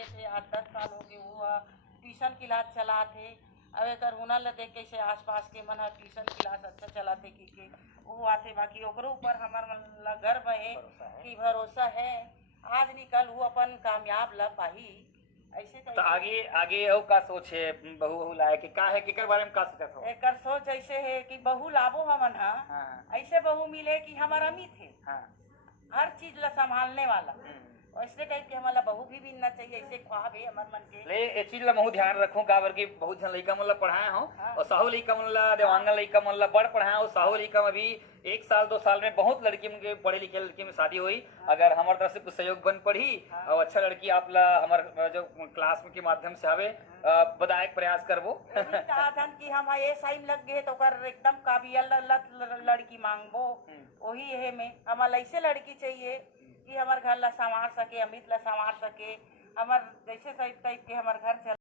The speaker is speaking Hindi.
करे थे 8-10 साल हो गए हुआ ट्यूशन क्लास चला थे। अब एकर हुनर ल देख कैसे आसपास के मन ट्यूशन क्लास अच्छा चलाते कि वो आते बाकी ओकरो ऊपर हमार मन ला गर्व है कि भरोसा है आज निकल वो अपन कामयाब ल पाही ऐसे तो आगे आगे और का सोच है बहू बहू लाए कि का है केकर बारे में का सोचत हो? एकर सोच ऐसे है कि बहू लाबो हमन हा ऐसे बहू मिले कि हमार अमित है हाँ हर चीज ला संभालने वाला ऐसे टाइप के हमारा बहू भी मिलना चाहिए ऐसे ख्वाब है हमार मन के। ले ए चीज ला महू ध्यान रखूं का बर की बहुत जन लइका मन ला पढ़ाए हो और साहू लइका मन ला देवांगन लइका मन ला बड़ पढ़ाए और साहू लइका में भी 1 साल 2 साल में बहुत लड़की मन के पढ़े लिखे लड़की में शादी हुई। अगर हमारे तरफ से कुछ सहयोग बन पड़ी और अच्छा लड़की आप ला हमार जो क्लास में के माध्यम से आवे बदायक प्रयास करबो। कहा था कि हम ये साइन लग गए तो कर एकदम काबिल लड़की मांगबो वही है में हमारा ऐसे लड़की चाहिए कि हमार घर ला संवार सके अमित ला संवार सके हमार जैसे टाइप के हमार घर चल